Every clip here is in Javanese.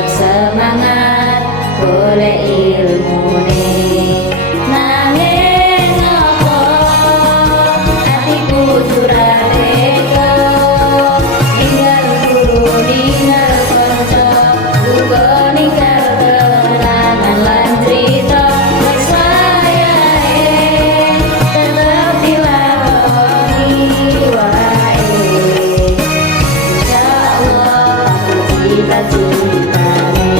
tetap semangat golek ilmune. Nanging apa atiku durareka ninggal guru ninggal kanca uga ninggal kenangan lan crita wis wayahe tetep dilakoni wae. Insyaallah cita-citane.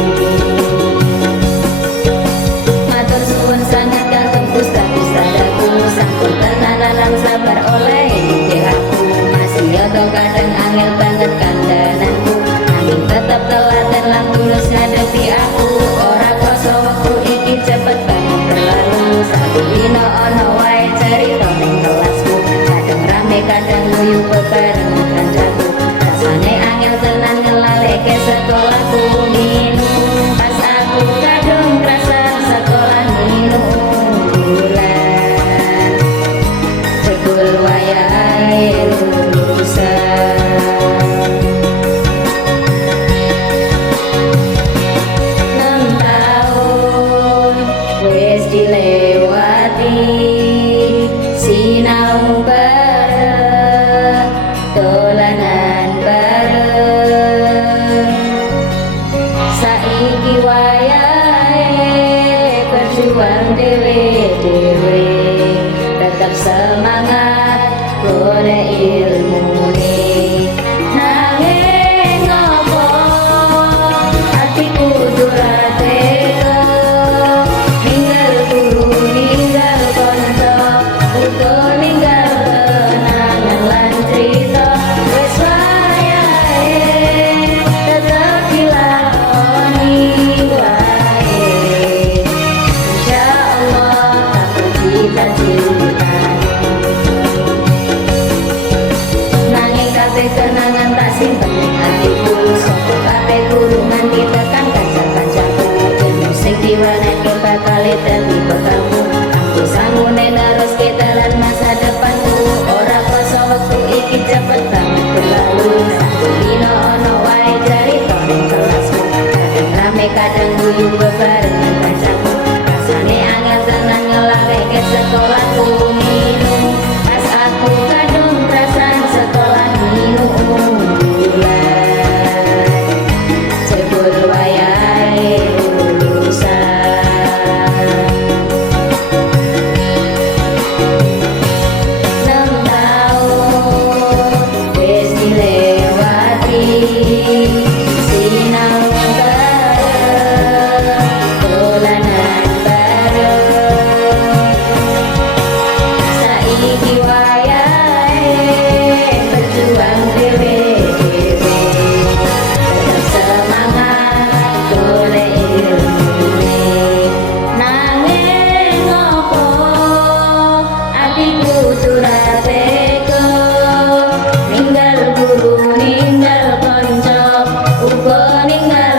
Matur suwun sangat kagem Ustaz Ustazaku sampun tenanan lan sabar oleh didik aku. Masih yoto kadang angel banget kandananku, nanging tetep telaten lan tulus ngadepi aku. Ora krasa wektu iki cepet banget berlalu. Saben dina ana wae cerita ning kelasku, kadang rame kadang guyu bebarengan kancaku. Rasane angel tenan ngelaleke sekolahku. Minum pas aku kadung krasan sekolah minum bulan jebul wayahe lulusan. 6 tahun wis dilewati sinau bareng dolanan bareng. Saiki wayahe berjuang dewe-dewe, tetap semangat golek ilmune. Nanging apa atiku durateka ninggal guru ninggal kanca uga ninggal kenangan lan crita wis wayahe tetep dilakoni wae. Insyaallah aku cita-citane. Nanging kabeh kenangan tak simpen ning atiku, sapa kabeh guru nganti tekan kanca-kancaku. Ilmu sing diwenehke bakal dadi bekalku, aku sangune neruske dalan masa depanku. Ora krasa wektu iki cepet banget berlalu. Saben dina ana wae cerita ning kelasku, kadang rame kadang guyu bebarengan kancaku. Rasane angel tenan ngelaleke sekolahku. Minum pas aku kadung krasan sekolah minum bulan jebul wayahe lulusan. 6 tahun wis dilewati sinau bareng dolanan bareng. Saiki wayahe berjuang dewe-dewe, tetap semangat golek ilmune. Nanging apa atiku durateka ninggal guru ninggal kanca uga ninggal